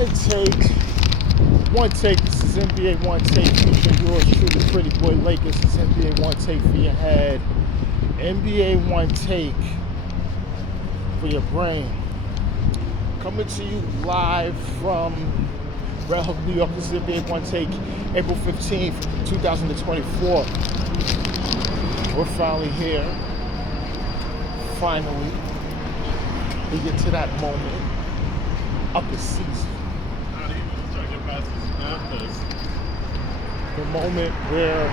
One take. One take. This is NBA One Take featuring yours truly, Pretty Boy Lakers. This is NBA One Take for your head. NBA One Take for your brain. Coming to you live from Red Hook, New York. This is NBA One Take, April 15th, 2024. We're finally here. Finally. We get to that moment of the season. The moment where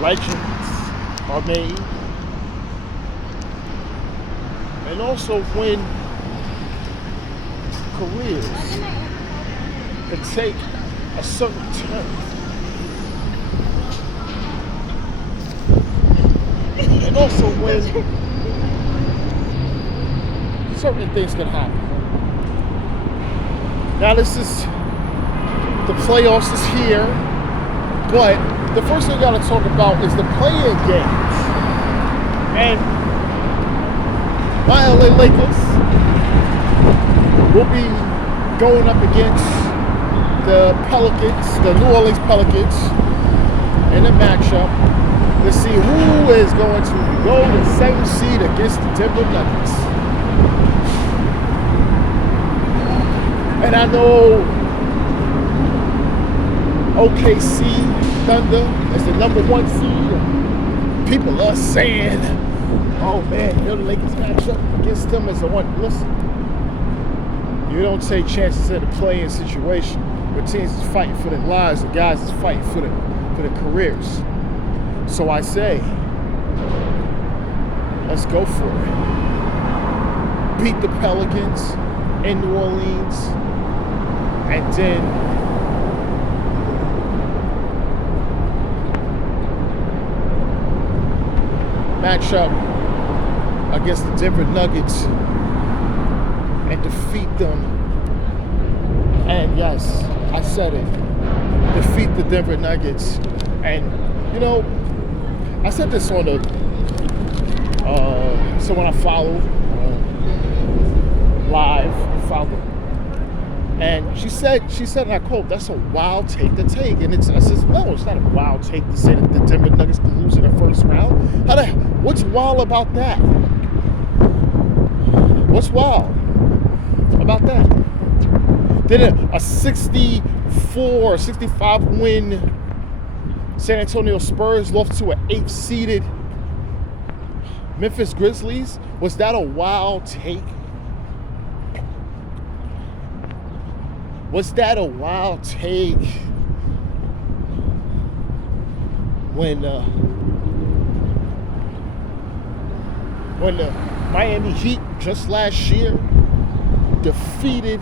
legends are made, and also when careers can take a certain turn. And also when certain things can happen. Now this is, the playoffs is here, but the first thing we gotta talk about is the play-in games. And my LA Lakers will be going up against the Pelicans, the New Orleans Pelicans, in a matchup to see who is going to go the 7th seed against the Denver Nuggets. And I know OKC Thunder is the number 1 seed. People are saying, oh man, the Lakers match up against them as the one. Listen, you don't take chances in a play-in situation where teams is fighting for their lives, the guys is fighting for their careers. So I say, let's go for it. Beat the Pelicans in New Orleans, and then match up against the Denver Nuggets and defeat them. And yes, I said it. Defeat the Denver Nuggets. And you know, I said this on the someone I follow live, and she said, and I quote, "That's a wild take to take." And I says, no, it's not a wild take to say that the Denver Nuggets can lose in the first round. What's wild about that? What's wild about that? Did a 64 or 65 win San Antonio Spurs lost to an 8th-seeded Memphis Grizzlies? Was that a wild take? Was that a wild take when the Miami Heat just last year defeated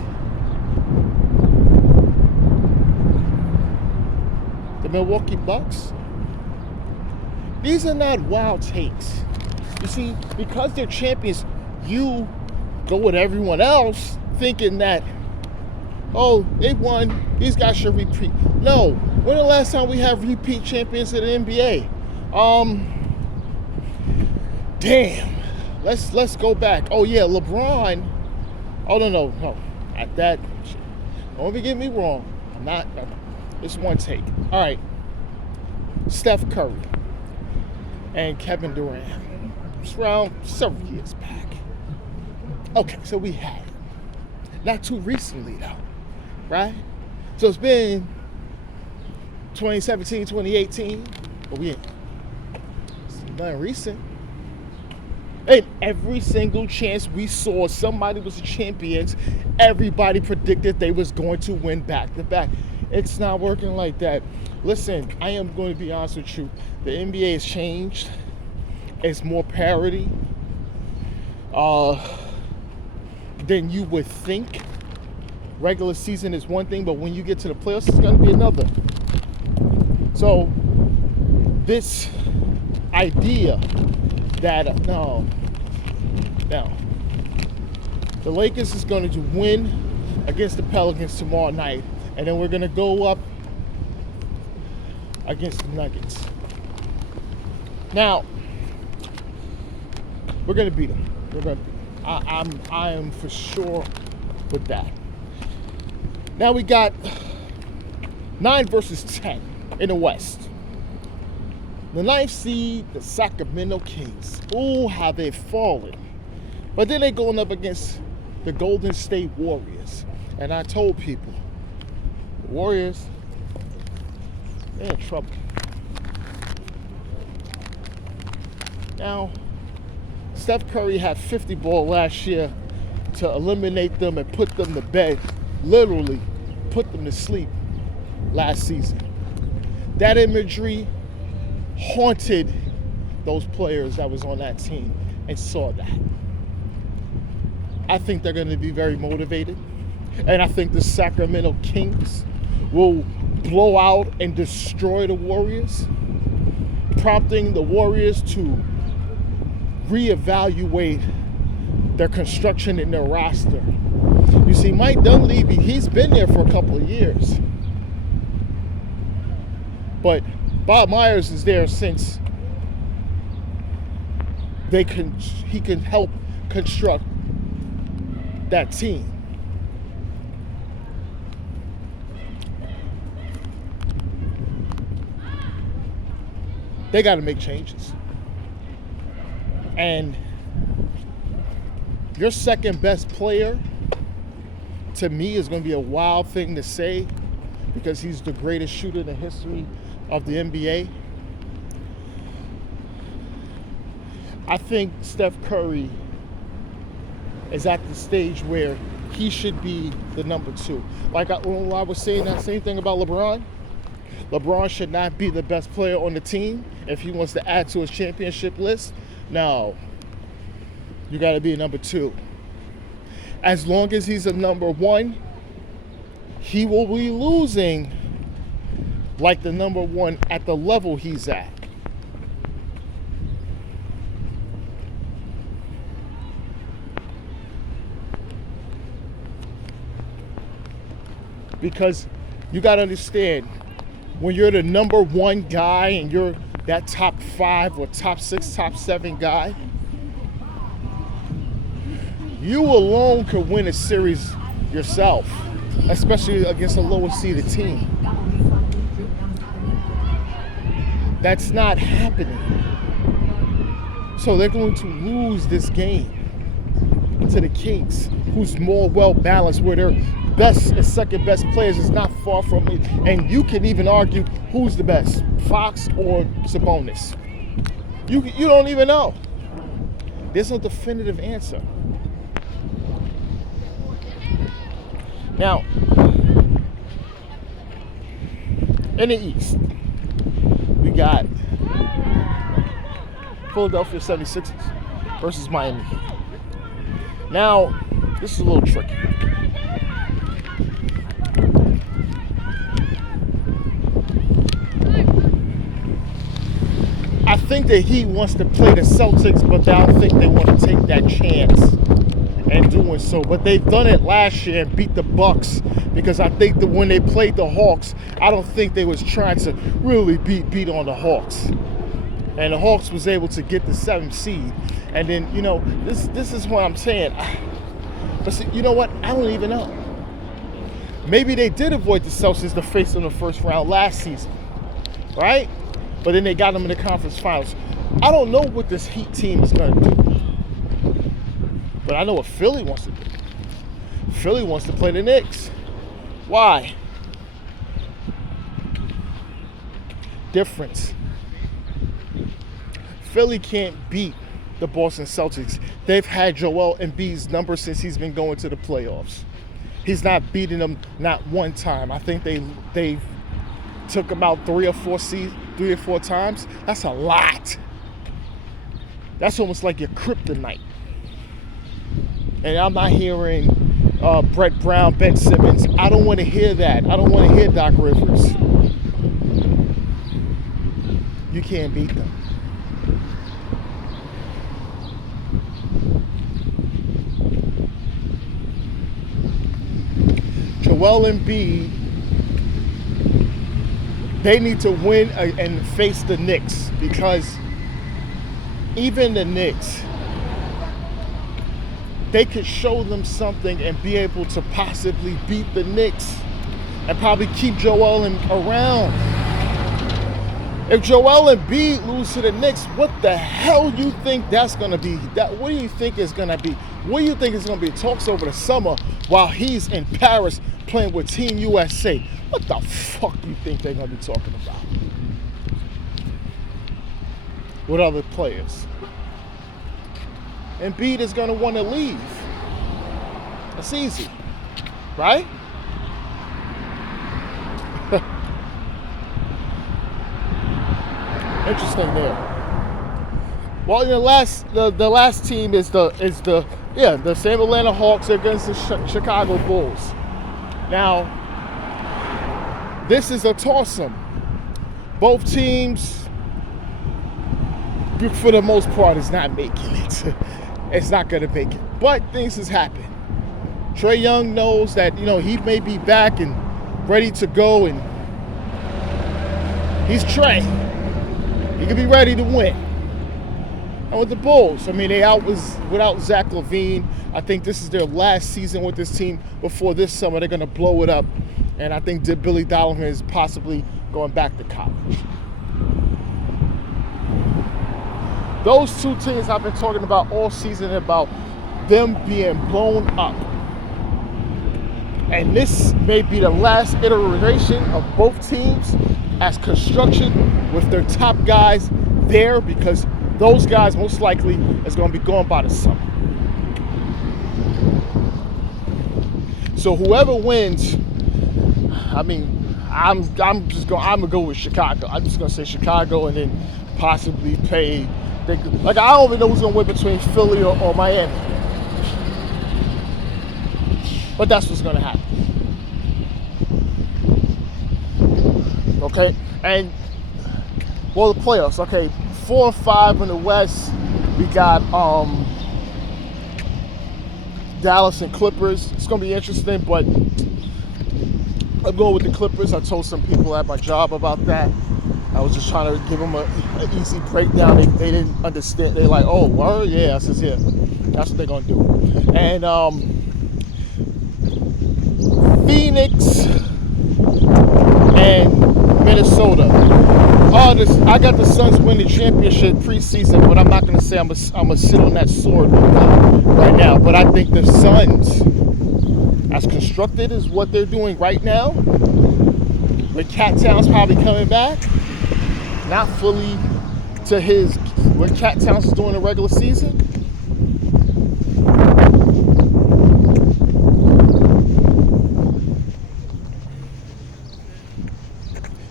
the Milwaukee Bucks? These are not wild takes. You see, because they're champions, you go with everyone else thinking that, oh, they won, these guys should repeat. No, when the last time we have repeat champions in the NBA? Damn. Let's go back. Oh yeah, LeBron. Oh no. At that, don't get me wrong. I'm not. It's one take. All right. Steph Curry and Kevin Durant. It's around several years back. Okay, so we had it. Not too recently though, right? So it's been 2017, 2018, but it's nothing recent. And every single chance we saw somebody was a champion, everybody predicted they was going to win back-to-back. It's not working like that. Listen, I am going to be honest with you. The NBA has changed. It's more parity than you would think. Regular season is one thing, but when you get to the playoffs, it's going to be another. So this idea that no, the Lakers is going to win against the Pelicans tomorrow night, and then we're going to go up against the Nuggets. Now, we're going to beat them. I am for sure with that. Now we got 9 versus 10 in the West. The 9th seed, the Sacramento Kings. Ooh, how they've fallen. But then they're going up against the Golden State Warriors. And I told people, the Warriors, they're in trouble. Now, Steph Curry had 50 ball last year to eliminate them and put them to bed, literally put them to sleep last season. That imagery haunted those players that was on that team and saw that. I think they're going to be very motivated, and I think the Sacramento Kings will blow out and destroy the Warriors, prompting the Warriors to reevaluate their construction and their roster. You see, Mike Dunleavy, he's been there for a couple of years. But Bob Myers is there since he can help construct that team. They got to make changes. And your second best player, to me, is going to be a wild thing to say because he's the greatest shooter in the history of the NBA. I think Steph Curry is at the stage where he should be the number 2. Like when I was saying that same thing about LeBron, LeBron should not be the best player on the team if he wants to add to his championship list. No, you got to be a number 2. As long as he's a number 1, he will be losing like the number 1 at the level he's at. Because you got to understand, when you're the number 1 guy and you're that top 5 or top 6, top 7 guy, you alone could win a series yourself, especially against a lower seeded team. That's not happening. So they're going to lose this game to the Kings, who's more well-balanced, where their best and second best players is not far from it. And you can even argue who's the best, Fox or Sabonis. You don't even know. There's no definitive answer. Now, in the East, we got Philadelphia 76ers versus Miami Heat. Now, this is a little tricky. I think the Heat wants to play the Celtics, but I don't think they want to take that chance in doing so. But they've done it last year and beat the Bucks, because I think that when they played the Hawks, I don't think they was trying to really beat on the Hawks. And the Hawks was able to get the 7th seed. And then, this is what I'm saying. But see, you know what? I don't even know. Maybe they did avoid the Celtics to face them in the first round last season, right? But then they got them in the conference finals. I don't know what this Heat team is going to do. But I know what Philly wants to do. Philly wants to play the Knicks. Why? Difference. Philly can't beat the Boston Celtics. They've had Joel Embiid's number since he's been going to the playoffs. He's not beating them not one time. I think they took him out 3 or 4 times. That's a lot. That's almost like your kryptonite. And I'm not hearing Brett Brown, Ben Simmons. I don't want to hear that. I don't want to hear Doc Rivers. You can't beat them. Joel Embiid, they need to win and face the Knicks, because even the Knicks, they could show them something and be able to possibly beat the Knicks and probably keep Joel around. If Joel Embiid lose to the Knicks, what the hell you think that's going to be? What do you think is going to be? What do you think is going to be talks over the summer while he's in Paris playing with Team USA? What the fuck do you think they're going to be talking about? With other players. Embiid is going to want to leave. That's easy, right? Interesting there. Well, the last team is the same Atlanta Hawks against the Chicago Bulls. Now, this is a toss-up. Both teams, for the most part, is not making it. It's not going to make it. But things has happened. Trae Young knows that, he may be back and ready to go, and he's Trae. He could be ready to win. And with the Bulls, they out without Zach LaVine. I think this is their last season with this team before this summer. They're going to blow it up. And I think Billy Donovan is possibly going back to college. Those two teams I've been talking about all season about them being blown up. And this may be the last iteration of both teams as construction with their top guys there, because those guys most likely is going to be gone by the summer. So whoever wins, I'm gonna go with Chicago. I'm just gonna say Chicago, and then possibly pay. I don't even know who's gonna win between Philly or Miami, but that's what's gonna happen. Okay, and the playoffs. Okay, 4 and 5 in the West. We got Dallas and Clippers. It's gonna be interesting, but I'm going with the Clippers. I told some people at my job about that. I was just trying to give them an easy breakdown. They didn't understand. They're like, "Oh, word? Yeah." I says, "Yeah, that's what they're gonna do." And Phoenix and Minnesota. I got the Suns winning the championship preseason, but I'm not gonna say I'm gonna sit on that sword right now. But I think the Suns, as constructed as what they're doing right now, with Cat Towns probably coming back, not fully to what Cat Towns is doing in the regular season.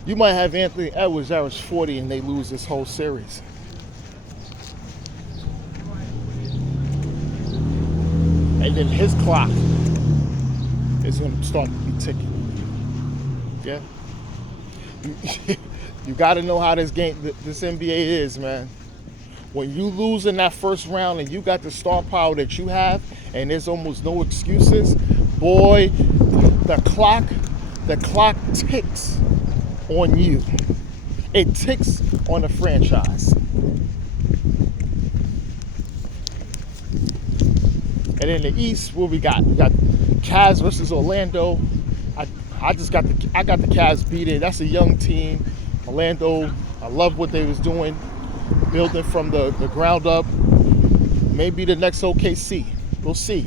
You might have Anthony Edwards average 40 and they lose this whole series. And then his clock is going to start to be ticking. Yeah? You got to know how this NBA is, man. When you lose in that first round and you got the star power that you have and there's almost no excuses, boy, the clock ticks on you. It ticks on the franchise. And in the East, what we got? We got Cavs versus Orlando. I got the Cavs beaten. That's a young team. Orlando, I love what they was doing, building from the ground up. Maybe the next OKC. We'll see.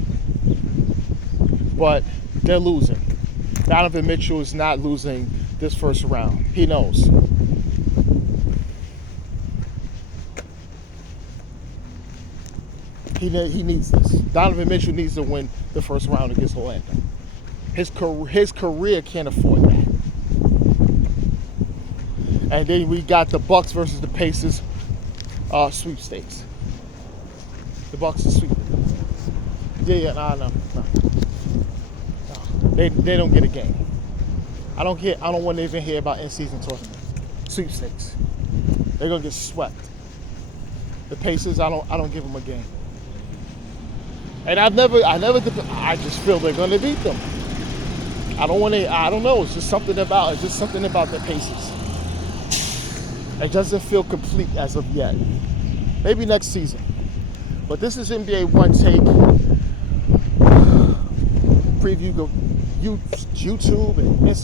But they're losing. Donovan Mitchell is not losing this first round. He knows. He needs this. Donovan Mitchell needs to win the first round against Orlando. His career can't afford that. And then we got the Bucks versus the Pacers sweepstakes. The Bucks are sweep. Yeah, no. They don't get a game. I don't want to even hear about in-season tournament. Sweepstakes. They're gonna get swept. The Pacers, I don't give them a game. And I just feel they're gonna beat them. I don't know. It's just something about the Pacers. It doesn't feel complete as of yet. Maybe next season. But this is NBA Onetake. Preview go YouTube and Instagram.